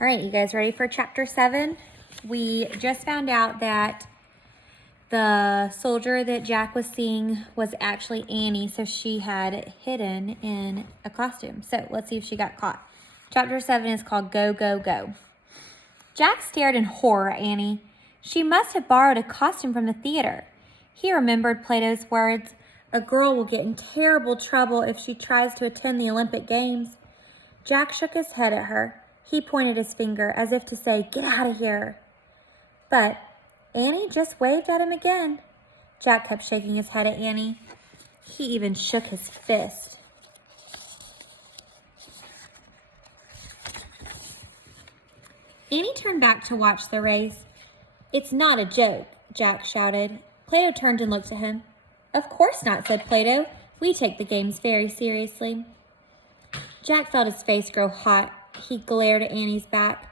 All right, you guys ready for chapter 7? We just found out that the soldier that Jack was seeing was actually Annie, so she had hidden in a costume. So let's see if she got caught. Chapter 7 is called Go, Go, Go. Jack stared in horror at Annie. She must have borrowed a costume from the theater. He remembered Plato's words, "A girl will get in terrible trouble if she tries to attend the Olympic Games." Jack shook his head at her. He pointed his finger as if to say, "Get out of here." But Annie just waved at him again. Jack kept shaking his head at Annie. He even shook his fist. Annie turned back to watch the race. "It's not a joke," Jack shouted. Plato turned and looked at him. "Of course not," said Plato. "We take the games very seriously." Jack felt his face grow hot. He glared at Annie's back.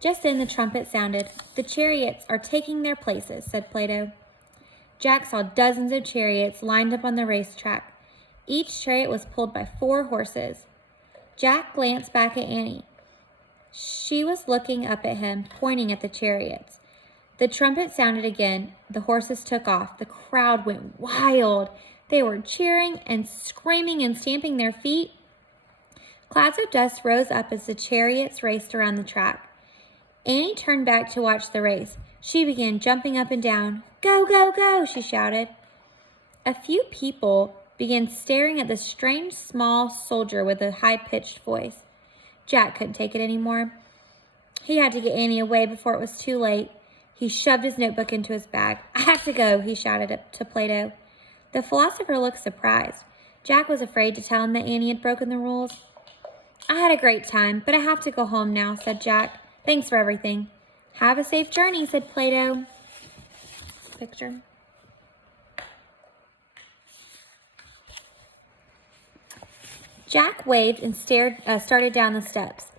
Just then the trumpet sounded. "The chariots are taking their places," said Plato. Jack saw dozens of chariots lined up on the racetrack. Each chariot was pulled by 4 horses. Jack glanced back at Annie. She was looking up at him, pointing at the chariots. The trumpet sounded again. The horses took off. The crowd went wild. They were cheering and screaming and stamping their feet. Clouds of dust rose up as the chariots raced around the track. Annie turned back to watch the race. She began jumping up and down. "Go, go, go," she shouted. A few people began staring at the strange small soldier with a high-pitched voice. Jack couldn't take it anymore. He had to get Annie away before it was too late. He shoved his notebook into his bag. "I have to go," he shouted up to Plato. The philosopher looked surprised. Jack was afraid to tell him that Annie had broken the rules. "I had a great time, but I have to go home now," said Jack. "Thanks for everything." "Have a safe journey," said Plato. Picture. Jack waved and started down the steps.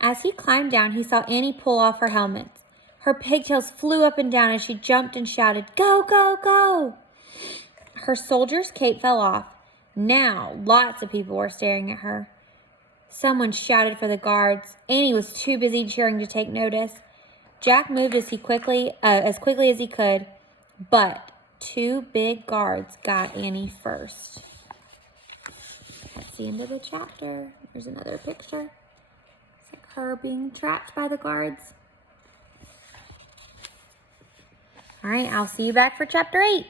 As he climbed down, he saw Annie pull off her helmet. Her pigtails flew up and down as she jumped and shouted, "Go, go, go!" Her soldier's cape fell off. Now, lots of people were staring at her. Someone shouted for the guards. Annie was too busy cheering to take notice. Jack moved as quickly as he could, but 2 big guards got Annie first. That's the end of the chapter. There's another picture. It's like her being trapped by the guards. All right, I'll see you back for chapter 8.